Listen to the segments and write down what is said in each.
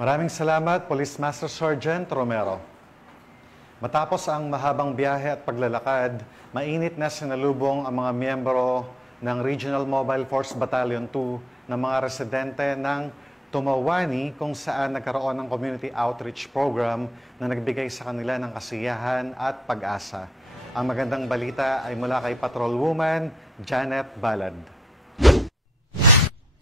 Maraming salamat, Police Master Sergeant Romero. Matapos ang mahabang biyahe at paglalakad, mainit na sinalubong ang mga miyembro ng Regional Mobile Force Battalion 2 ng mga residente ng Tumawani kung saan nagkaroon ng community outreach program na nagbigay sa kanila ng kasiyahan at pag-asa. Ang magandang balita ay mula kay Patrolwoman Janet Balad.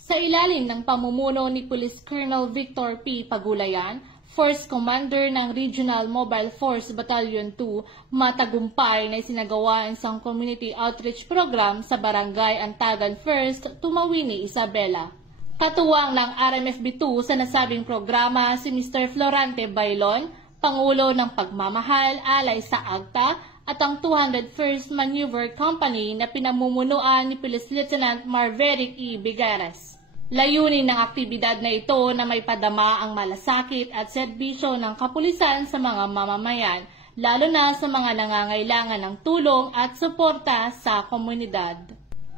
Sa ilalim ng pamumuno ni Police Colonel Victor P. Pagulayan, Force Commander ng Regional Mobile Force Battalion 2, matagumpay na isinagawa ang isang community outreach program sa Barangay Antagan First, Tumawini, Isabela. Katuwang ng RMFB 2 sa nasabing programa si Mr. Florante Bailon, Pangulo ng Pagmamahal alay sa AGTA, at ang 201st Maneuver Company na pinamumunuan ni Police Lieutenant Marverick E. Bigares. Layunin ng aktibidad na ito na may padama ang malasakit at serbisyo ng kapulisan sa mga mamamayan, lalo na sa mga nangangailangan ng tulong at suporta sa komunidad.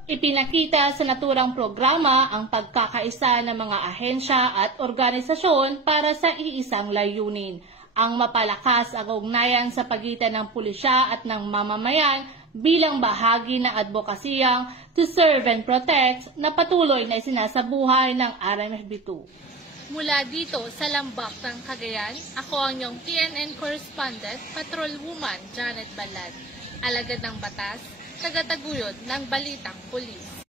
Ipinakita sa naturang programa ang pagkakaisa ng mga ahensya at organisasyon para sa iisang layunin, ang mapalakas ang ugnayan sa pagitan ng pulisya at ng mamamayan bilang bahagi ng advokasiyang to serve and protect na patuloy na isinasabuhay ng RMFB 2. Mula dito sa Lambak ng Cagayan, ako ang iyong TNN correspondent, Patrolwoman Janet Balad, alagad ng batas, tagataguyod ng Balitang Pulis.